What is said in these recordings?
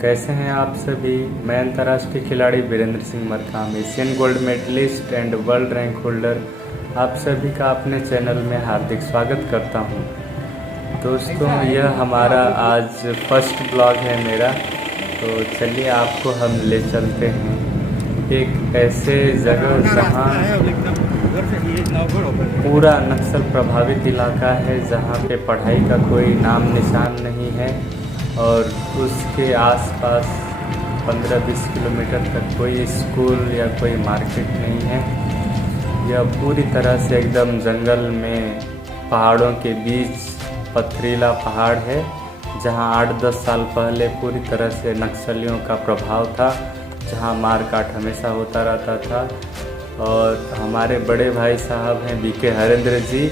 कैसे हैं आप सभी। मैं अंतर्राष्ट्रीय खिलाड़ी Virendra Singh Markam, Asian gold medalist and world rank holder, आप सभी का अपने चैनल में हार्दिक स्वागत करता हूं। दोस्तों, यह हमारा आज फर्स्ट ब्लॉग है मेरा, तो चलिए आपको हम ले चलते हैं एक ऐसे जगह जहां पूरा नक्सल प्रभावित इलाका है, जहां पे पढ़ाई का कोई नाम निशान नहीं है और उसके आसपास 15-20 किलोमीटर तक कोई स्कूल या कोई मार्केट नहीं है। यह पूरी तरह से एकदम जंगल में पहाड़ों के बीच पथरीला पहाड़ है, जहां 8-10 साल पहले पूरी तरह से नक्सलियों का प्रभाव था, जहां मारकाट हमेशा होता रहता था। और हमारे बड़े भाई साहब हैं बीके हरेंद्र जी,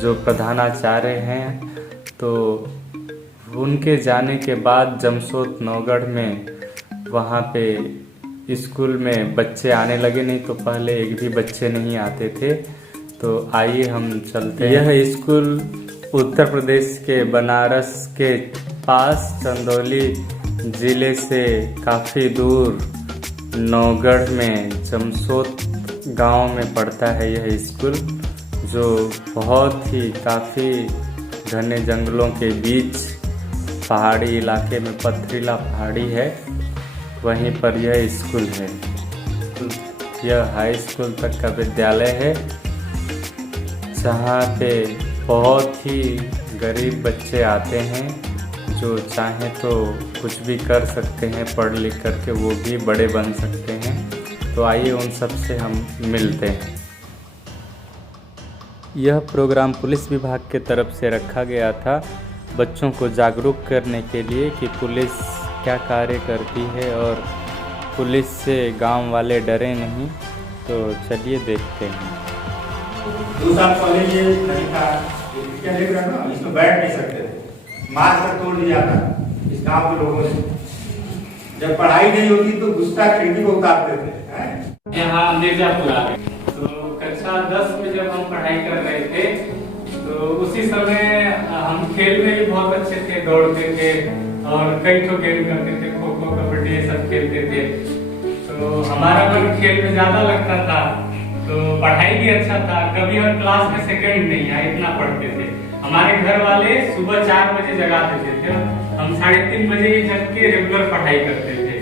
जो प्रधानाचार्य हैं, तो उनके जाने के बाद जमशोद नौगढ़ में वहाँ पे स्कूल में बच्चे आने लगे, नहीं तो पहले एक भी बच्चे नहीं आते थे। तो आइए हम चलते हैं। यह स्कूल उत्तर प्रदेश के बनारस के पास चंदौली ज़िले से काफ़ी दूर नौगढ़ में जमशोद गांव में पड़ता है। यह स्कूल जो बहुत ही काफ़ी घने जंगलों के बीच पहाड़ी इलाके में पथरीला पहाड़ी है, वहीं पर यह स्कूल है। यह हाई स्कूल तक का विद्यालय है, जहाँ पे बहुत ही गरीब बच्चे आते हैं, जो चाहें तो कुछ भी कर सकते हैं, पढ़ लिख करके वो भी बड़े बन सकते हैं। तो आइए उन सब से हम मिलते हैं। यह प्रोग्राम पुलिस विभाग के तरफ से रखा गया था, बच्चों को जागरूक करने के लिए कि पुलिस क्या कार्य करती है और पुलिस से गांव वाले डरे नहीं। तो चलिए देखते हैं। 2 साल पहले ये नहीं था, क्या देख रहा ना, इसमें बैठ नहीं सकते थे, मार कर तोड़ दिया था इस गांव के लोगों ने। जब पढ़ाई नहीं होती तो गुस्सा खिड़की को उतारते थे। यहाँ मिर्जापुर आ गए, तो कक्षा 10 में जब हम पढ़ाई कर रहे थे, तो उसी समय हम खेल में भी बहुत अच्छे थे, दौड़ते थे और कई ठो गेम करते थे, खो खो कबड्डी ये सब खेलते थे। तो हमारा मन खेल में ज्यादा लगता था, तो पढ़ाई भी अच्छा था। कभी हम क्लास में सेकंड नहीं आए, इतना पढ़ते थे। हमारे घर वाले सुबह 4 बजे जगा देते थे, हम 3:30 बजे ही जग के रेगुलर पढ़ाई करते थे।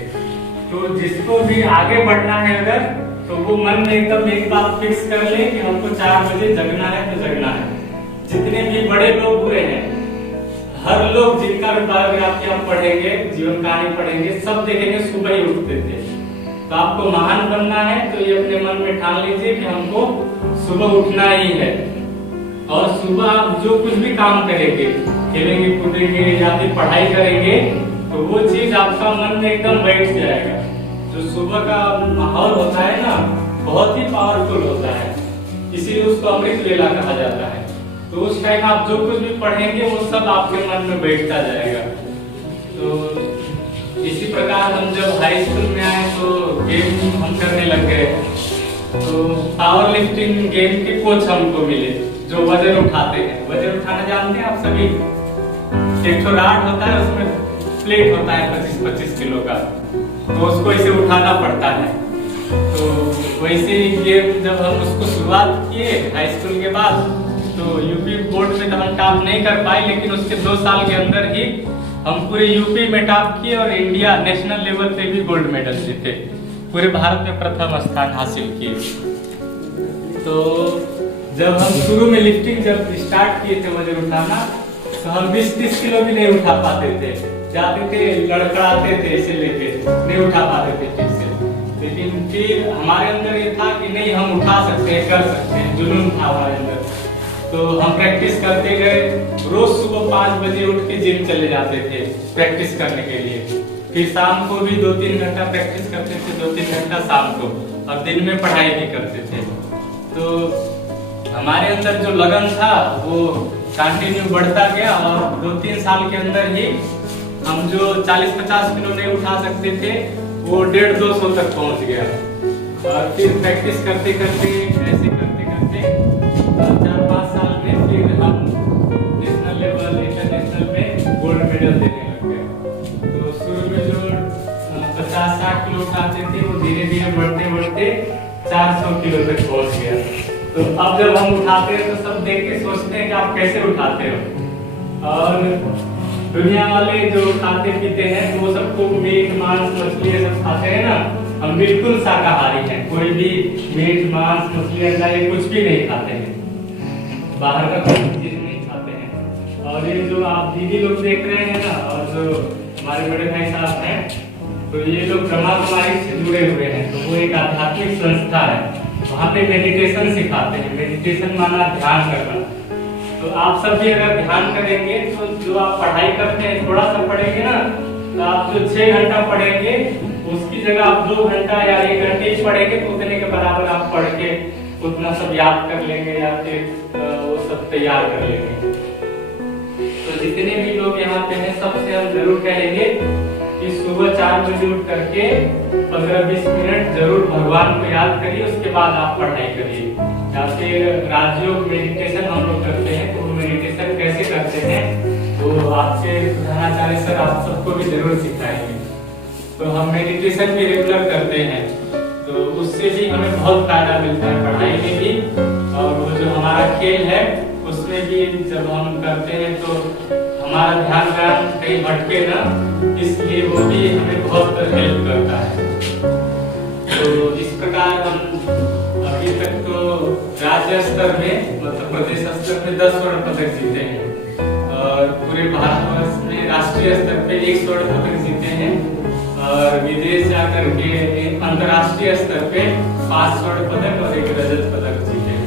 तो जिसको भी आगे बढ़ना है अगर, तो वो मन में एकदम एक बात फिक्स कर ले कि हमको 4 बजे जगना है तो जगना है। जितने भी बड़े लोग हुए हैं, हर लोग जिनका भी बायोग्राफी आप पढ़ेंगे, जीवन कहानी पढ़ेंगे, सब देखेंगे सुबह ही उठते थे। तो आपको महान बनना है तो ये अपने मन में ठान लीजिए कि हमको सुबह उठना ही है। और सुबह आप जो कुछ भी काम करेंगे, खेलेंगे कूदेंगे या फिर पढ़ाई करेंगे, तो वो चीज आपका मन में एकदम बैठ जाएगा। जो सुबह का माहौल होता है ना, बहुत ही पावरफुल होता है, इसीलिए उसको अमृत वेला कहा जाता है। तो उस टाइम आप जो कुछ भी पढ़ेंगे वो सब आपके मन में बैठता जाएगा। तो इसी प्रकार हम जब हाई स्कूल में आए तो गेम हम करने लग गए। तो पावर लिफ्टिंग गेम के कोच हमको मिले, जो वजन उठाते हैं। वजन उठाना जानते हैं आप सभी? एक ठो राड होता है, उसमें प्लेट होता है 25-25 किलो का, तो उसको इसे उठाना पड़ता है। तो वैसे ही गेम जब हम उसको शुरुआत किए हाई स्कूल के बाद, तो यूपी बोर्ड में तो हम टॉप नहीं कर पाए, लेकिन उसके 2 साल के अंदर ही हम पूरे यूपी में टॉप किए और इंडिया नेशनल लेवल पे भी गोल्ड मेडल जीते, पूरे भारत में प्रथम स्थान हासिल किए। तो जब हम शुरू में लिफ्टिंग जब स्टार्ट किए थे वजन उठाना, तो हम 20-30 किलो भी नहीं उठा पाते थे, जाते थे लड़खड़ाते थे, इसे लेके नहीं उठा पाते थे ठीक से। लेकिन फिर हमारे अंदर ये था कि नहीं, हम उठा सकते हैं, कर सकते हैं, जुनून था हमारे अंदर। तो हम प्रैक्टिस करते गए, रोज सुबह 5 बजे उठ के जिम चले जाते थे प्रैक्टिस करने के लिए। फिर शाम को भी 2-3 घंटा प्रैक्टिस करते थे, 2-3 घंटा शाम को, और दिन में पढ़ाई भी करते थे। तो हमारे अंदर जो लगन था वो कंटिन्यू बढ़ता गया, और 2-3 साल के अंदर ही हम जो 40-50 किलो नहीं उठा सकते थे, वो 150-200 तक पहुंच गया। और फिर प्रैक्टिस करते करते, ऐसे करते करते 4-5 साल में फिर हम नेशनल लेवल, इंटरनेशनल में गोल्ड मेडल देने लग गए। तो शुरू में जो किलो उठाते थे वो धीरे धीरे बढ़ते बढ़ते 400 किलो तक पहुंच गया। तो अब जब हम उठाते हैं तो सब देख के सोचते हैं कि आप कैसे उठाते हो। और दुनिया वाले जो खाते पीते हैं तो वो सबको मीट मांस मछली ये सब खाते हैं ना, हम बिल्कुल शाकाहारी हैं, कोई भी मीट मांस मछली अंडा ये कुछ भी नहीं खाते हैं, बाहर का कोई चीज नहीं खाते हैं। और ये जो आप दीदी लोग देख रहे हैं ना, और जो हमारे बड़े भाई साहब हैं, तो ये लोग ब्रह्मा कुमारी से जुड़े हुए हैं। तो वो एक आध्यात्मिक संस्था है, वहाँ पे मेडिटेशन सिखाते हैं। मेडिटेशन माना ध्यान करना। तो आप सब भी अगर ध्यान करेंगे तो जो आप पढ़ाई करते हैं थोड़ा सा पढ़ेंगे ना, तो आप जो 6 घंटा पढ़ेंगे उसकी जगह आप 2 घंटा या 1 घंटे ही पढ़ेंगे तो उतने के बराबर आप पढ़ के उतना सब याद कर लेंगे या फिर वो सब तैयार कर लेंगे। तो जितने भी लोग यहाँ पे हैं सबसे हम जरूर कहेंगे कि सुबह 4 बजे उठ करके 15-20 मिनट जरूर भगवान को याद करिए, उसके बाद आप पढ़ाई करिए। या फिर राजयोग मेडिटेशन हम लोग करते हैं, तो मेडिटेशन कैसे करते हैं वो आपके प्रधानाचार्य सर आप सबको भी जरूर सिखाएंगे। तो हम मेडिटेशन भी रेगुलर करते हैं, तो उससे भी हमें बहुत फायदा मिलता है पढ़ाई में भी, और वो जो हमारा खेल है उसमें भी जब हम करते हैं तो हमारा ध्यान व्यान कहीं भटके ना, इसलिए वो भी हमें बहुत हेल्प करता है। तो इस प्रकार हम अभी तक तो राज्य स्तर में मतलब प्रदेश स्तर पे 10 स्वर्ण पदक जीते हैं, और पूरे भारतवर्ष में राष्ट्रीय स्तर पे 1 स्वर्ण पदक जीते हैं, और विदेश जाकर के अंतर्राष्ट्रीय स्तर पे 5 स्वर्ण पदक और 1 रजत पदक जीते हैं।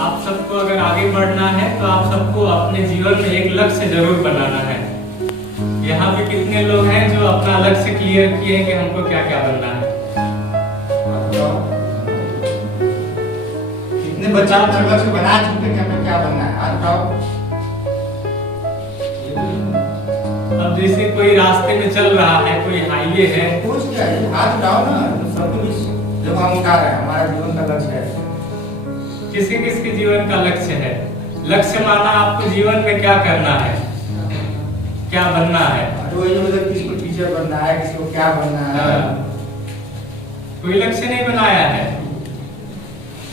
आप सबको अगर आगे बढ़ना है तो आप सबको अपने जीवन में एक लक्ष्य जरूर बनाना है। यहाँ पे कितने लोग हैं जो अपना लक्ष्य क्लियर किए हैं कि हमको क्या क्या बनना है? कितने बच्चे अपना लक्ष्य बना चुके हैं कि हमें क्या बनना है? आज बताओ। अब जैसे कोई रास्ते में चल रहा है, कोई हाईवे है, कुछ क्या है, हाथ उठाओ ना, सबको जब हम उठा रहे हैं हमारा जीवन का लक्ष्य है। किसी किसके जीवन का लक्ष्य है? लक्ष्य माना आपको जीवन में क्या करना है, क्या बनना है। तो ये मतलब किसी को टीचर बनना है, किसी को क्या बनना है, कोई लक्ष्य नहीं बनाया है।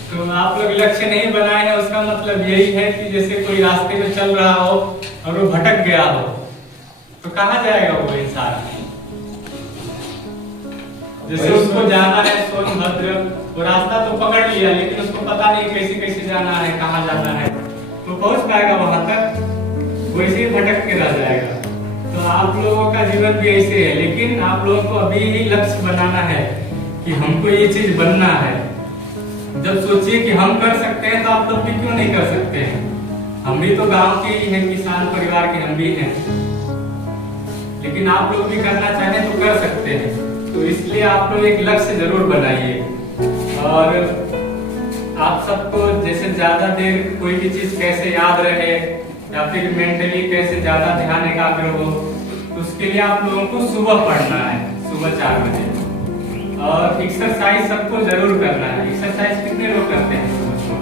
तो आप लोग लक्ष्य नहीं बनाए हैं उसका मतलब यही है कि जैसे कोई रास्ते में चल रहा हो और वो भटक गया हो तो कहाँ जाएगा वो इंसान? जैसे उसको जाना है सोनभद्र, वो रास्ता तो पकड़ लिया लेकिन उसको पता नहीं कैसे कैसे जाना है, कहाँ जाना है, तो पहुंच पाएगा वहां तक? वैसे ही भटक के रह जाएगा। तो आप लोगों का जीवन भी ऐसे है, लेकिन आप लोगों को अभी ही लक्ष्य बनाना है कि हमको ये चीज बनना है। जब सोचिए कि हम कर सकते हैं तो आप लोग भी क्यों नहीं कर सकते हैं? हम भी तो गांव के ही हैं, किसान परिवार के हम भी हैं, लेकिन आप लोग भी करना चाहें तो कर सकते हैं। तो इसलिए आप लोग एक लक्ष्य जरूर बनाइए। और आप सबको जैसे ज्यादा देर कोई भी चीज कैसे याद रहे या फिर मेंटली कैसे ज्यादा ध्यान एकाग्र हो, तो उसके लिए आप लोगों को सुबह पढ़ना है, सुबह 4 बजे। और एक्सरसाइज सबको जरूर करना है। एक्सरसाइज कितने लोग करते हैं सुबह?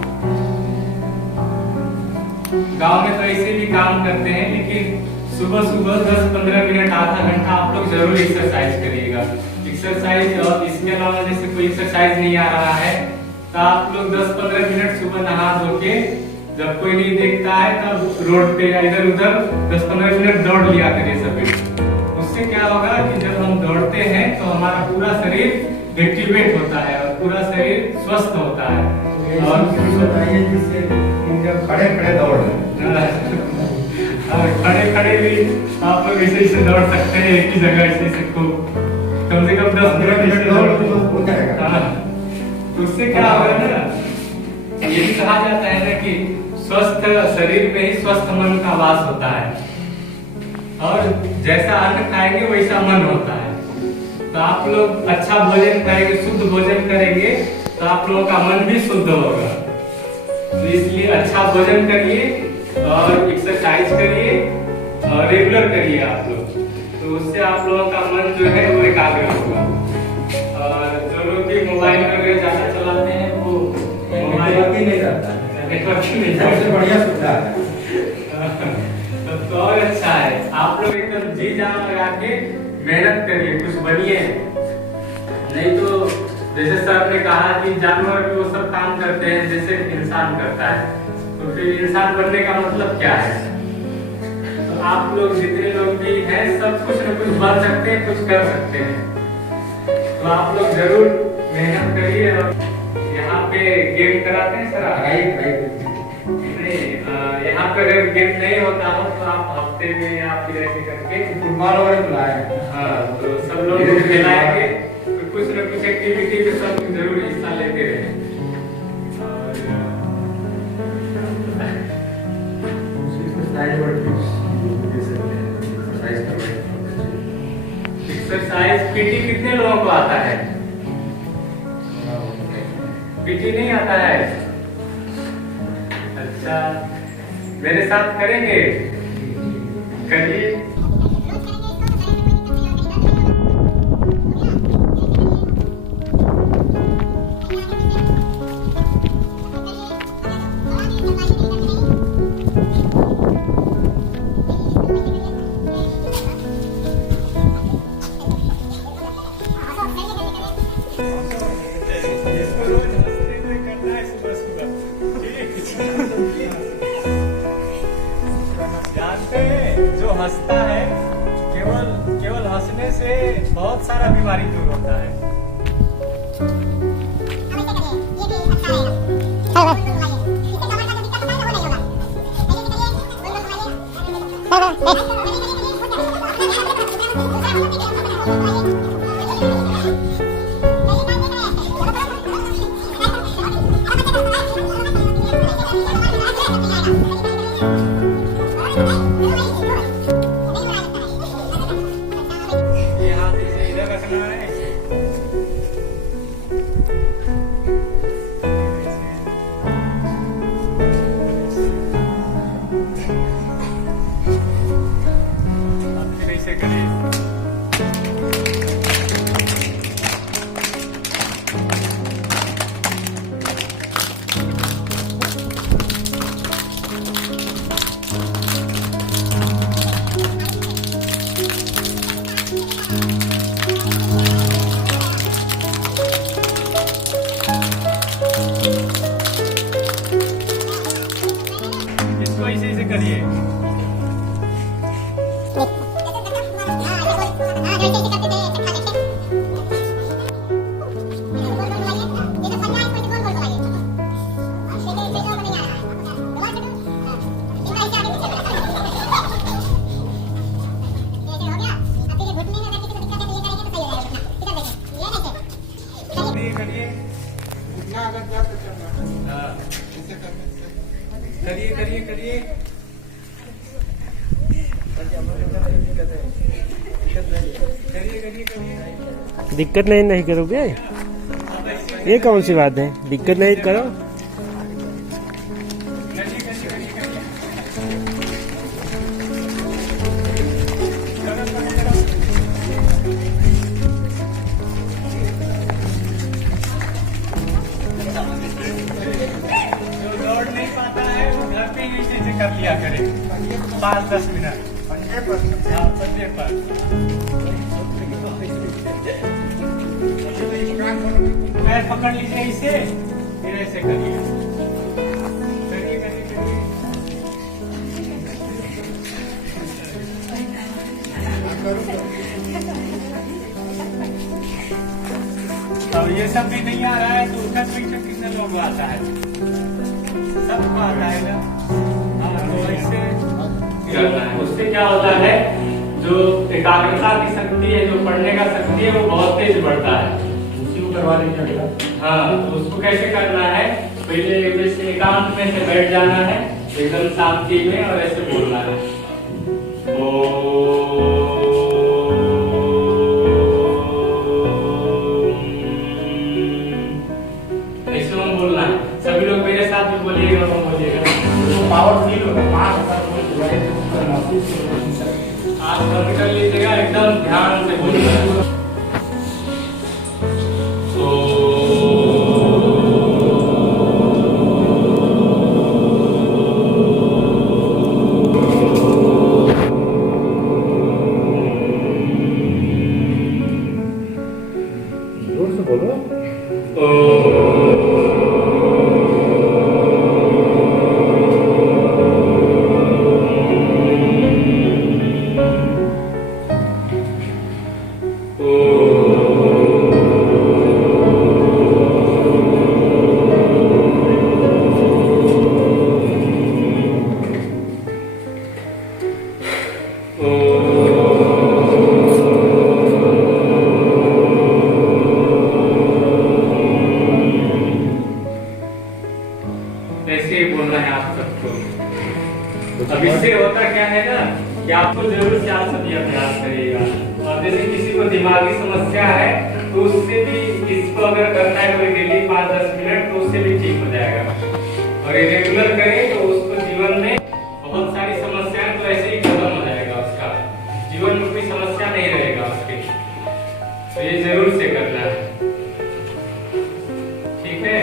गांव में तो ऐसे भी काम करते हैं, लेकिन सुबह सुबह 10-15 मिनट आधा घंटा आप लोग जरूर एक्सरसाइज करिएगा। एक्सरसाइज, और इसके अलावा जैसे कोई एक्सरसाइज नहीं आ रहा है तो आप लोग 10-15 मिनट सुबह नहा धो के, जब कोई नहीं देखता है तब रोड पे या इधर उधर 10-15 मिनट दौड़ लिया करिए सभी। उससे क्या होगा कि जब हम दौड़ते हैं तो हमारा पूरा शरीर एक्टिवेट होता है और पूरा शरीर स्वस्थ होता है। और बताइए जिससे खड़े खड़े दौड़ खड़े खड़े भी आप लोग ऐसे दौड़ सकते हैं, एक ही जगह ऐसे खूब कम से कम 10 मिनट दौड़। उससे क्या होगा ना, ये भी कहा जाता है ना कि स्वस्थ शरीर में ही स्वस्थ मन का वास होता है, और जैसा अन्न खाएंगे वैसा मन होता है। तो आप लोग अच्छा भोजन खाएंगे, शुद्ध भोजन करेंगे तो आप लोगों का मन भी शुद्ध होगा। तो इसलिए अच्छा भोजन करिए और एक्सरसाइज करिए और रेगुलर करिए आप लोग, तो उससे आप लोगों का मन जो है वो एकाग्र होगा। और जो लोग भी मोबाइल वगैरह ज्यादा चलाते हैं वो मोबाइल नहीं रहता है, नेटवर्क नहीं सबसे बढ़िया सुविधा है। तब तो और अच्छा है। आप लोग एकदम जी जान लगा के मेहनत करिए, कुछ बनिए। नहीं तो जैसे सर ने कहा कि जानवर भी वो सब काम करते हैं जैसे इंसान करता है, तो फिर इंसान बनने का मतलब क्या है? तो आप लोग जितने लोग भी हैं सब कुछ न कुछ बन सकते हैं, कुछ कर सकते हैं। तो आप लोग जरूर मेहनत करिए। और यहाँ पे गेम कराते हैं सर? नहीं, यहाँ पे अगर गेम नहीं होता हो तो आप हफ्ते में या फिर ऐसे करके फुटबॉल वगैरह बुलाए। हाँ, तो सब लोग को खिलाएंगे, तो कुछ न कुछ एक्टिविटी में सब जरूर हिस्सा लेते रहे। एक्सरसाइज पीटी कितने लोगों को आता है? पीटी नहीं आता है? अच्छा, मेरे साथ करेंगे? करिए। जानते हैं, जो हंसता है केवल हंसने से बहुत सारा बीमारी दूर होता है। ये हाथ इसे इधर रखना है। फिर ऐसे करिए। इसको ऐसे करिए। करिए करिए। दिक्कत नहीं करोगे? ये कौन सी बात है, दिक्कत नहीं करो। दौड़ नहीं पाता है वो घर पे ही ऐसे कर लिया करे 5-10 मिनट पंजे पर। पैर पकड़ लीजिए इसे, फिर ऐसे करिए। अब ये सब भी नहीं आ रहा है तो उठक बैठक कितने लोगों को आता है? सबको आता है ना। हाँ, तो ऐसे उससे क्या होता है, जो एकाग्रता की शक्ति है, जो पढ़ने का शक्ति है, वो बहुत तेज बढ़ता है। उसी को करवा लीजिए। हाँ, तो उसको कैसे करना है? पहले जैसे एकांत में से बैठ जाना है एकदम शांति में और ऐसे बोलना है ऐसे हम बोलना है। सभी लोग मेरे साथ में बोलिएगा, हम बोलिएगा। पावर फील होगा। आप बंद कर लीजिएगा, एकदम ध्यान से बोलिएगा। अब इससे होता क्या है ना कि आपको जरूर से आप सभी अभ्यास करिएगा। और जैसे किसी को दिमागी समस्या है तो उससे भी इसको अगर करना है कोई डेली 5-10 मिनट तो उससे भी ठीक हो जाएगा। और ये रेगुलर करें तो उसको जीवन में बहुत सारी समस्याएं तो ऐसे ही खत्म हो जाएगा, उसका जीवन में कोई समस्या नहीं रहेगा उसके। तो ये जरूर से करना है, ठीक है।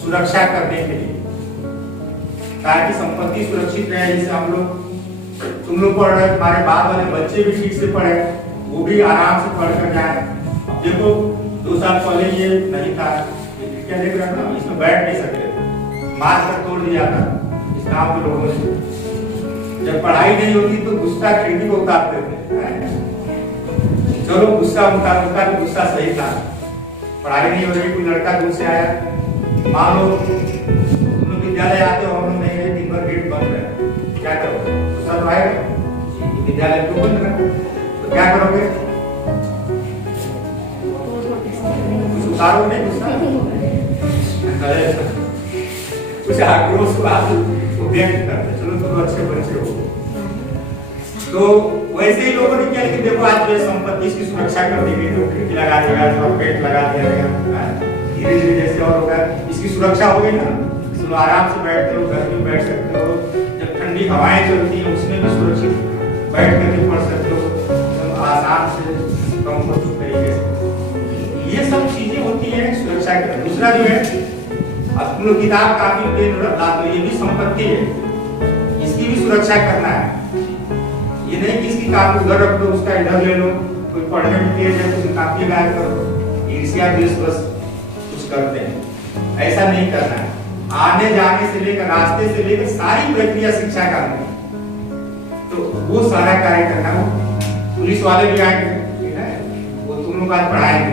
सुरक्षा करने के लिए ताकि संपत्ति सुरक्षित रहे। जैसे हम लोग तुम लोग पढ़ रहे, हमारे बाद वाले बच्चे भी ठीक से पढ़े, वो भी आराम से पढ़ कर जाए। अब देखो 2 साल पहले ये नहीं था, क्या देख रहे हो ना, इसमें बैठ नहीं सकते, मार कर तोड़ दिया था इस गांव के लोगों से। जब पढ़ाई नहीं होती तो गुस्सा खिड़की को उतारते थे। चलो गुस्सा उनका भी गुस्सा सही था, पढ़ाई नहीं हो रही, कोई लड़का दूर से आया, मान लो तुम लोग विद्यालय आते हो, हम लोग नहीं दिन भर गेट बंद है, क्या करो? गुस्सा तो आएगा, विद्यालय क्यों बंद है तो क्या करोगे? कुछ उतारो नहीं गुस्सा, कुछ आक्रोश को आप व्यक्त करते, चलो तुम अच्छे बच्चे हो। तो वैसे ही लोगों ने क्या, लेकिन देखो आज जो संपत्ति इसकी सुरक्षा कर दी गई, तो खिड़की लगा दिया गया, तो गेट लगा दिया गया, धीरे धीरे जैसे और होगा इसकी सुरक्षा हो गई ना, तो आराम से बैठते हो, घर में बैठ सकते हो, जब ठंडी हवाएं चलती हैं उसमें भी सुरक्षित बैठ करके पढ़ सकते हो, तो आसान से कंफर्टेबल तरीके से। ये सब चीजें होती हैं सुरक्षा के। दूसरा जो है, अब तुम लोग किताब काफी पेन लाते हो, ये भी संपत्ति है, इसकी भी सुरक्षा करना है। ये नहीं कि इसकी कापी उधर रख दो, उसका इधर ले लो, कोई पढ़ने में तेज है तो कापी गायब कर दो, ईर्ष्या द्वेष बस करते हैं, ऐसा नहीं करना है। आने जाने से लेकर रास्ते से लेकर सारी प्रक्रिया शिक्षा का है, तो वो सारा कार्य करना। वो पुलिस वाले भी आएंगे, ठीक है, वो तुम लोग आज पढ़ाएंगे,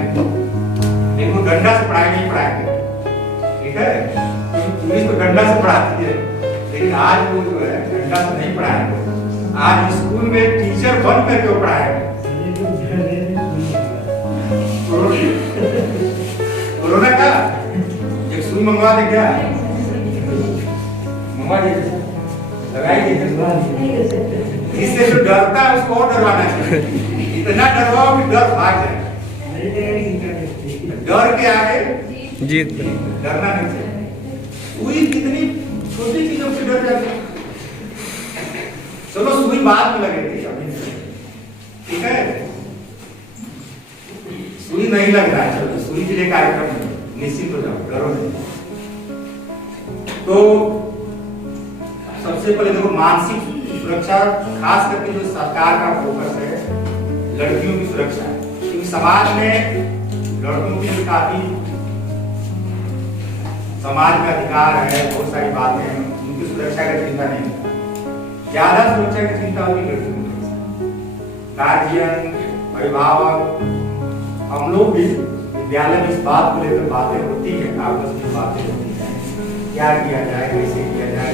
लेकिन वो डंडा से पढ़ाई नहीं पढ़ाएंगे, ठीक है, पुलिस तो डंडा से पढ़ाती है, लेकिन आज वो जो है डंडा से नहीं पढ़ाएंगे। आज स्कूल में टीचर बन करके वो पढ़ाएंगे। कोरोना का एक सुई मंगवा दे, क्या मंगवा दे, लगाई दे, इससे जो डरता है उसको और डरवाना चाहिए, इतना डरवाओ कि डर भाग जाए। डर के आगे जीत, डरना नहीं चाहिए। सुई कितनी छोटी चीजों से डर जाते हैं, चलो सुई बाद में लगेगी अभी, ठीक है, सुई नहीं लग रहा है, चलो सुई के लिए कार्यक्रम निश्चित हो जाओ, डरो नहीं। तो सबसे पहले देखो मानसिक सुरक्षा, खास करके जो सरकार का फोकस है लड़कियों की सुरक्षा है, क्योंकि समाज में लड़कों के लिए काफी समाज का अधिकार है, बहुत सारी बातें हैं, उनकी सुरक्षा की चिंता नहीं, ज्यादा सुरक्षा की चिंता होगी लड़कियों की। गार्जियन, अभिभावक, हम लोग भी विद्यालय में इस बात को लेकर बातें होती है, आपस में बातें होती है, क्या किया जाए, कैसे किया जाए,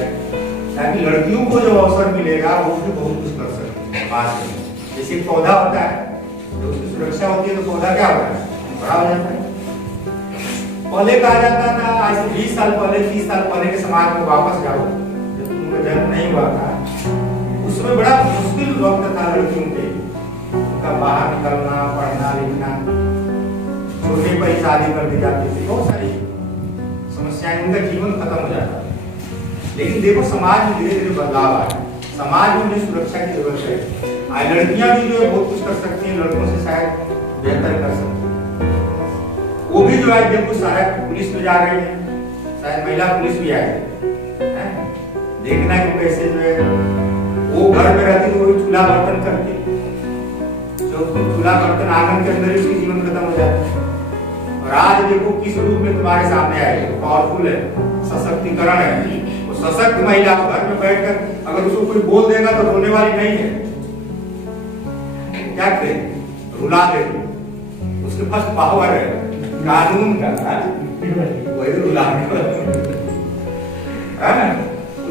ताकि लड़कियों को जो अवसर मिलेगा वो भी बहुत कुछ कर सकते हैं। बात में जैसे पौधा होता है, तो उसकी सुरक्षा होती है, तो पौधा क्या होता है, बड़ा हो जाता है। पहले कहा जाता था, आज से 20 साल पहले, 30 साल पहले के समाज में वापस जाओ, जब उनका जन्म नहीं हुआ था, उसमें बड़ा मुश्किल वक्त था लड़कियों के, उनका बाहर निकलना, पढ़ना लिखना, छोटे पर ही शादी कर दी जाती थी, बहुत सारी समस्याएं, उनका जीवन खत्म हो जाता। लेकिन देखो समाज में धीरे धीरे बदलाव आया, समाज में भी सुरक्षा की जरूरत है। आज लड़कियां भी जो है बहुत कुछ कर सकती हैं, लड़कों से शायद बेहतर कर सकती हैं। वो भी जो है देखो सारा पुलिस में जा रहे हैं, शायद महिला पुलिस भी आए, देखना कि कैसे जो है वो घर में रहती तो वो चूल्हा बर्तन करती, जो चूल्हा बर्तन आंगन के अंदर ही जीवन खत्म हो जाता है। और आज देखो किस रूप में तुम्हारे सामने आएगी, पावरफुल है, सशक्तिकरण है, वो सशक्त महिला घर में बैठकर अगर उसको कोई बोल देगा तो रोने वाली नहीं है, क्या करे, रुला देगी, उसके पास पावर है कानून का, वही रुला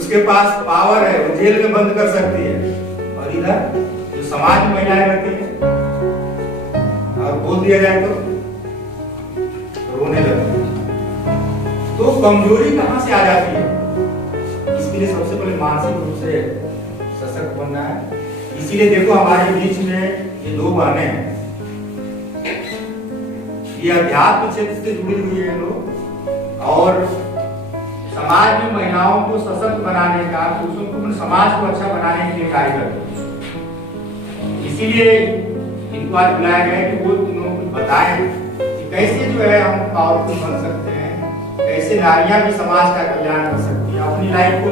उसके पास पावर है, वो जेल में बंद कर सकती है। और इधर जो समाज में महिलाएं रहती है और बोल दिया जाए तो रोने लगती है। तो कमजोरी कहां से आ जाती है? इसके लिए सबसे पहले मानसिक रूप से सशक्त बनना है। इसीलिए देखो हमारे बीच में ये दो बहनें हैं, ये अध्यात्म क्षेत्र से जुड़ी हुई है लोग, और समाज में महिलाओं को सशक्त बनाने का, पुरुषों को समाज को अच्छा बनाने के लिए कार्य करते हैं। इसीलिए इनको आज बुलाया गया कि वो तुम लोगों को बताएं कि कैसे जो है हम पावरफुल बन सकते हैं, कैसे नारियां भी समाज का कल्याण कर सकती हैं। अपनी लाइफ को,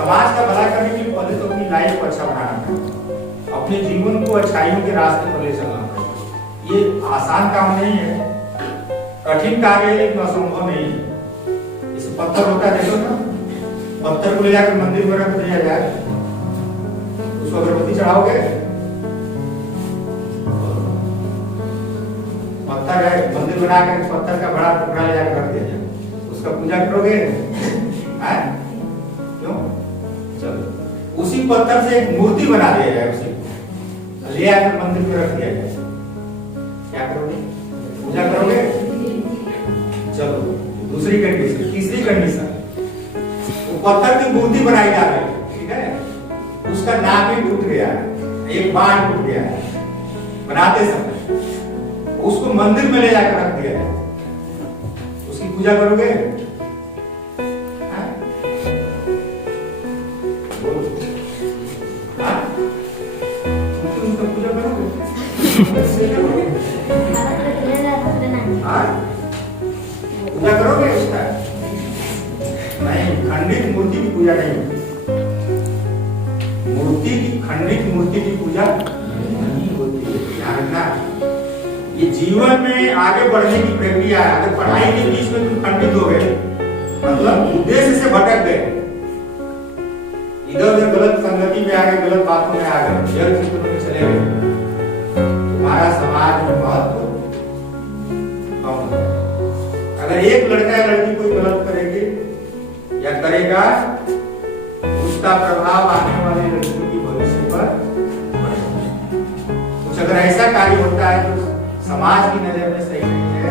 समाज का भला करने के लिए पहले तो अपनी लाइफ को अच्छा बनाना पड़ेगा, अपने जीवन को अच्छाइयों के रास्ते पर ले चलना पड़ेगा। ये आसान काम नहीं है, कठिन कार्य है, लेकिन असंभव नहीं है। इस पत्थर होता है, देखो ना, पत्थर को ले जाकर मंदिर में रख दिया जाए, उसको अगरबत्ती चढ़ाओगे, पत्थर है, मंदिर बनाकर पत्थर का बड़ा टुकड़ा ले जाकर रख दिया जाए, उसका पूजा करोगे? क्यों? चलो उसी पत्थर से एक मूर्ति बना दिया जाए, उसे ले आकर मंदिर में रख दिया जाए, क्या करोगे? पूजा करोगे? चलो दूसरी कंडीशन, तीसरी कंडीशन, वो पत्थर की मूर्ति बनाई जा रही है, ठीक है, उसका नाक भी टूट गया, एक बाण टूट गया बनाते समय, उसको मंदिर में ले जाकर रख दिया जाए, उसकी पूजा करोगे? उसका पूजा करोगे? पूजा करोगे उसका? नहीं, खंडित मूर्ति की पूजा नहीं होती। मूर्ति की, खंडित मूर्ति की पूजा नहीं होती है, ध्यान रखना। ये जीवन में आगे बढ़ने की प्रक्रिया है। अगर पढ़ाई के बीच में तुम खंडित हो गए, मतलब उद्देश्य से भटक गए, इधर उधर गलत संगति में आ गए, गलत बातों में आ गए, जड़ क्षेत्र में चले गए, तुम्हारा समाज में महत्व कम हो जाएगा। अगर एक लड़का या लड़की कोई गलत करेगी या करेगा, उसका प्रभाव आने वाले लड़कियों की भविष्य पर पड़ेगा। कुछ अगर ऐसा कार्य होता है जो समाज की नजर में सही नहीं है,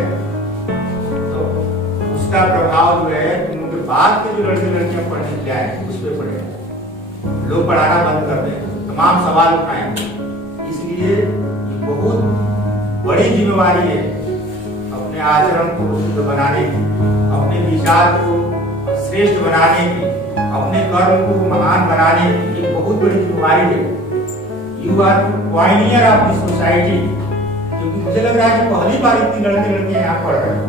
तो उसका प्रभाव जो है उनके बाद के जो लड़के लड़कियां पढ़ने जाए उस पर पड़ेगा। लोग पढ़ाना बंद कर देंगे, तमाम सवाल उठाएंगे। इसलिए ये बहुत बड़ी जिम्मेवारी है अपने आचरण को शुद्ध बनाने की, अपने विचार को श्रेष्ठ बनाने की, अपने कर्म को महान बनाने की। ये बहुत बड़ी जिम्मेवारी है। You are pioneer of the society. क्योंकि मुझे लग रहा है कि पहली बार इतनी लड़के लड़कियां यहाँ पढ़ रहे हैं,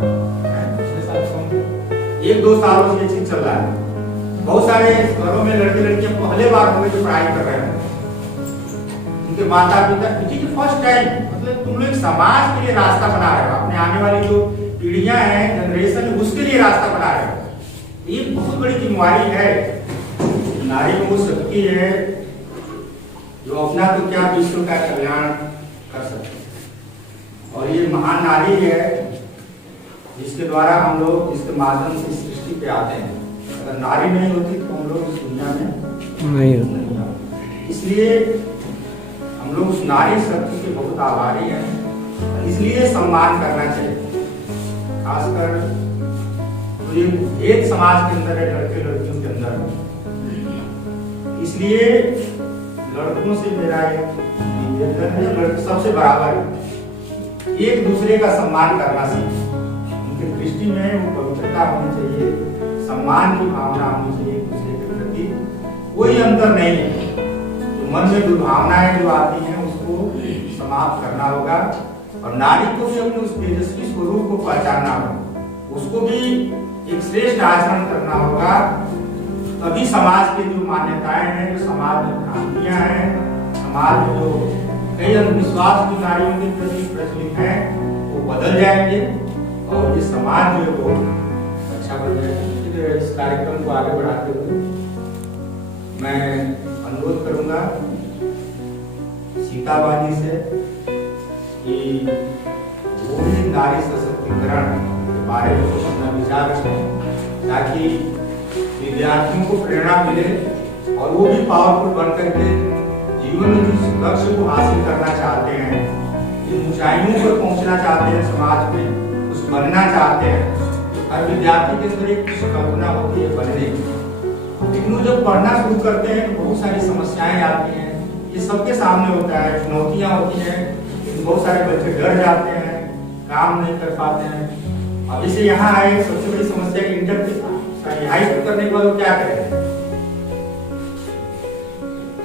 1-2 सालों से ये चीज चल रहा है। बहुत सारे घरों में लड़के लड़कियां पहले बार होंगे जो पढ़ाई कर रहे हैं, उनके माता पिता, फर्स्ट टाइम। मतलब तुम लोग समाज के लिए रास्ता बना रहे हो, अपने आने वाली जो पीढ़ियां हैं, जनरेशन, उसके लिए रास्ता बना रहे हो। ये बहुत बड़ी जिम्मेवारी है। नारी में वो शक्ति है जो अपना तो क्या विश्व का कल्याण कर सकती है। और ये महान नारी है जिसके द्वारा हम लोग, जिसके माध्यम से सृष्टि पे आते हैं। अगर नारी नहीं होती तो हम लोग इस दुनिया में नहीं होते। इसलिए हम लोग उस नारी शक्ति के बहुत आभारी हैं। इसलिए सम्मान करना चाहिए। खासकर तो ये भेद समाज के अंदर है, लड़के लड़कियों के अंदर। इसलिए लड़कों से मेरा एक निवेदन है, लड़के सबसे बराबर है, एक दूसरे का सम्मान करना सीखें। उनकी दृष्टि में वो पवित्रता होनी चाहिए, सम्मान की भावना होनी चाहिए एक दूसरे के प्रति। कोई अंतर नहीं है। तो मन में दुर्भावनाएं जो आती हैं उसको समाप्त करना होगा। और नारी को भी अपने उस तेजस्वी स्वरूप को पहचानना होगा, उसको भी एक श्रेष्ठ आचरण करना होगा। तभी समाज की जो मान्यताएं हैं, जो समाज में भ्रांतियां हैं, समाज में जो कई अंधविश्वास जो नारियों के प्रति प्रचलित हैं, वो बदल जाएंगे और ये समाज जो है वो अच्छा बन जाएगा। इस कार्यक्रम को आगे बढ़ाते हुए मैं अनुरोध करूंगा सीताबाजी से कि वो भी नारी सशक्तिकरण के बारे में कुछ अपना विचार रखें, ताकि विद्यार्थियों को प्रेरणा मिले और वो भी पावरफुल बन करके जीवन में जिस लक्ष्य को हासिल करना चाहते हैं, जिन ऊंचाइयों पर पहुंचना चाहते हैं समाज में, कुछ बनना चाहते हैं। हर विद्यार्थी के अंदर एक कल्पना होती है बनने की, लेकिन वो जब पढ़ना शुरू करते हैं तो बहुत सारी समस्याएं आती हैं। ये सबके सामने होता है, चुनौतियां होती हैं, बहुत सारे बच्चे डर जाते हैं, काम नहीं कर पाते हैं। अब जैसे यहाँ आए, सबसे बड़ी समस्या इंटर हाई स्कूल करने के बाद वो क्या करेंगे,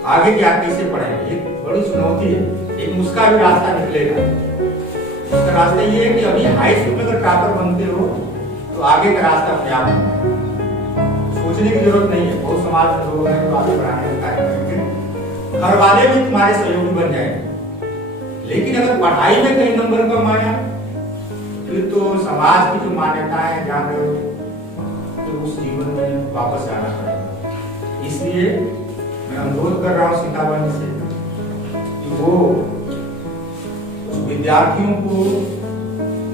आगे क्या कैसे पढ़ेंगे, एक बड़ी चुनौती है। एक उसका भी रास्ता निकलेगा। उसका रास्ता ये है कि अभी हाई स्कूल में अगर टॉपर बनते हो तो आगे का रास्ता अपने आप सोचने की जरूरत नहीं है। बहुत समाज के लोग हैं तो आगे बढ़ाने का कार्य करेंगे, घर वाले भी तुम्हारे सहयोगी बन जाएंगे। लेकिन अगर पढ़ाई में कई नंबर कम आया फिर तो समाज की जो मान्यताएं जान रहे हो तो उस जीवन में वापस आना पड़ेगा। इसलिए मैं अनुरोध कर रहा हूँ सीताबंदी से कि वो उस विद्यार्थियों को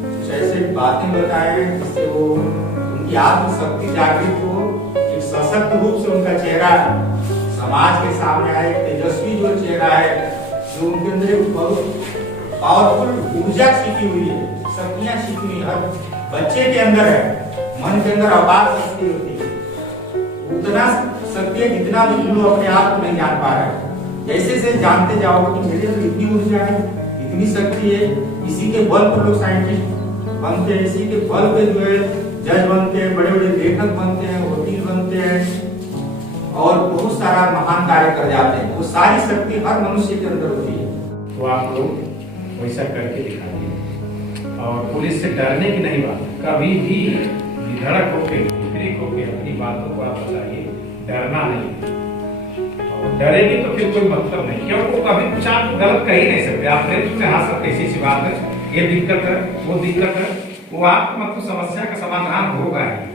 कुछ ऐसे बातें बताएं जिससे वो उनकी आत्मशक्ति जागृत हो, एक सशक्त रूप से उनका चेहरा समाज के सामने आए, तेजस्वी जो चेहरा है, जो उनके अंदर एक बहुत पावरफुल ऊर्जा छिपी हुई है, शक्तियां छिपी हुई हर बच्चे के अंदर है। मन के अंदर अपार शक्ति होती है, उतना शक्ति है जितना भी लोग अपने आप को नहीं जान पा रहे हैं। जैसे से जानते जाओगे कि मेरे अंदर इतनी ऊर्जा है, इतनी शक्ति है, इसी के बल पर लोग साइंटिस्ट बनते हैं, इसी के बल पे जो है जज बनते हैं, बड़े बड़े लेखक बनते हैं, वकील बनते हैं और बहुत सारा महान कार्य कर जाते हैं। वो सारी शक्ति हर मनुष्य के अंदर होती है। तो आप लोग वैसा करके दिखाइए और पुलिस से डरने की नहीं बात, कभी भी निधड़क होकर विपरीत होकर अपनी बातों को आप बताइए, डरना नहीं। और डरेगी तो फिर कोई मतलब नहीं, क्योंकि कभी कुछ आप गलत कह ही नहीं सकते। आप नहीं हाँ सब कैसी सी बात है, ये दिक्कत है, वो दिक्कत है, वो आपको मतलब समस्या का समाधान होगा ही।